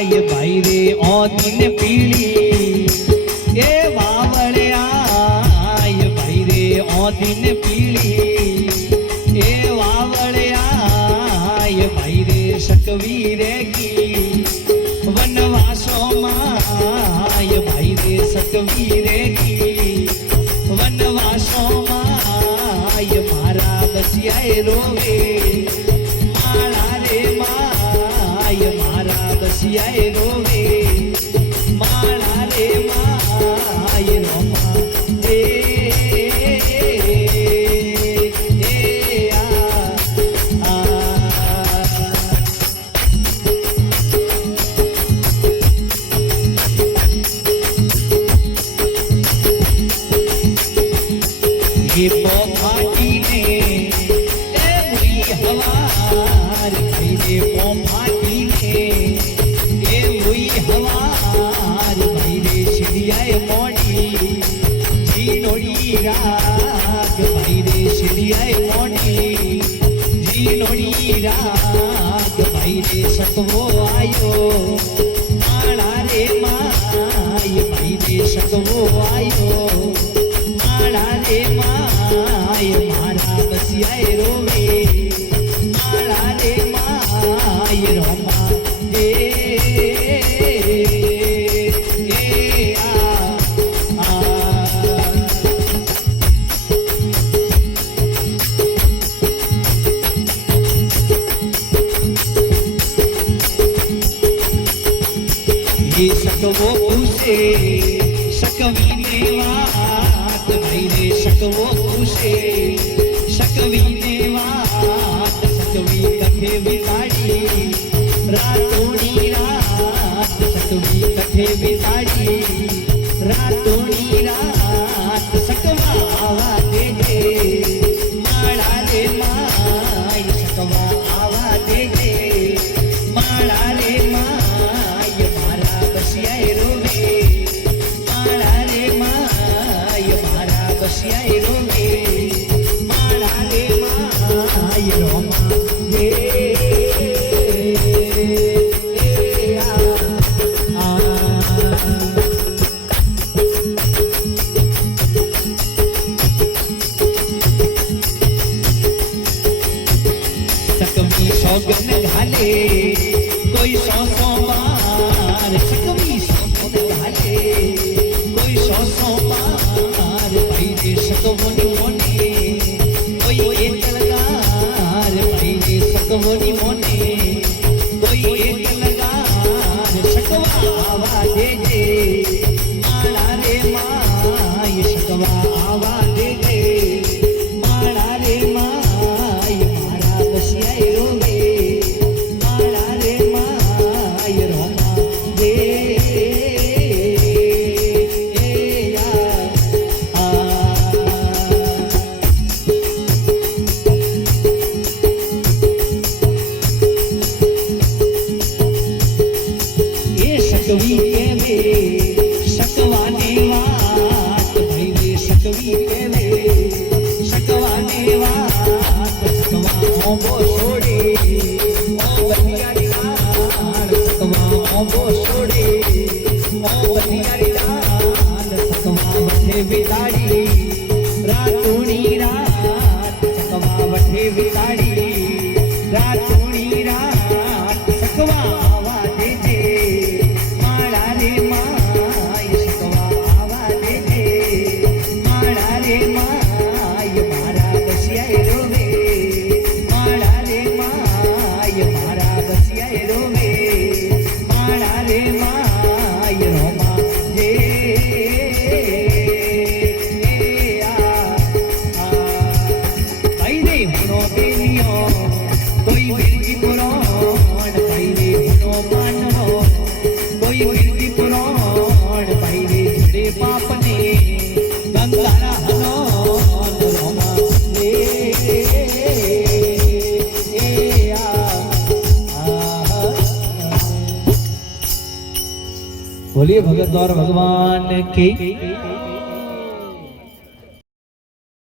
भाई रे ओ दिन पीली ए वावड़िया भाई रे ओ दिन पीली ए वावड़िया भाई रे सकवी रे की वनवासों माय भाई रे सकवी रे की वनवासों माय मारा बसियाए रोवे माला रे माय मारा बसियाए रोवे माला रे माय रोमा ये पोभाटी ने ए मुई हवार भाई रे पोभाटी ने ए मुई हवार भाई रे शिलियाए मोड़ी जी नोड़ी राग भाई रे शिलियाए मोड़ी जी नोड़ी राग भाई रे सकवो आयो माला रे माय भाई रे सकवो आयो माला रे माय मारा बसियाए रोवे माला रे माय रोमा ये सकवो पूछे सकवी ने वात भाई रे सकवो पूछे सकवी ने वात सकवी कथे बिताड़ी रातोनी रात सकवी कथे बिताड़ी रातोनी रात सकवा आवा देगे माला रे माय सकवा आवा देगे माला रे माय मारा बसियाए रोवे माला रे माय मारा बसियाए रोवे माला रे माय रोमा सकवी सौगन घाले कोई सौ बार सकवी सौगन घाले कोई सौ बार भाई रे सकवोनी मोने कोई एक लगार भाई रे सकवोनी मोने कोई एक लगार सकवा आवा देजे माला रे माय सकवा आवा देजे माला रे माय मारा बसियाए रोवे माला रे माय रोमा सकवी केवे सकवाने वात भाई रे सकवी केवे सकवाने वात सकवा ओबो छोड़े ओ बनियारी लाल सकवा ओबो छोड़े ओ बनियारी लाल सकवा वठे बिताड़ी रातोनी रात सकवा वठे बिताड़ी रातोनी रात सकवा आवा देजे माला रे माय सकवा आवा देजे माला रे माय मारा बसियाए रोवे माला रे माय मारा बसियाए रोवे माला रे माय रोमा भाई रे हुनो बेलियो कोई बिरजी पुराण भाई रे हुनो मानवो कोई बिरजी पुराण भाई रे झड़े पाप ने गंगारा हनो रोमा बोलिए भगत और भगवान की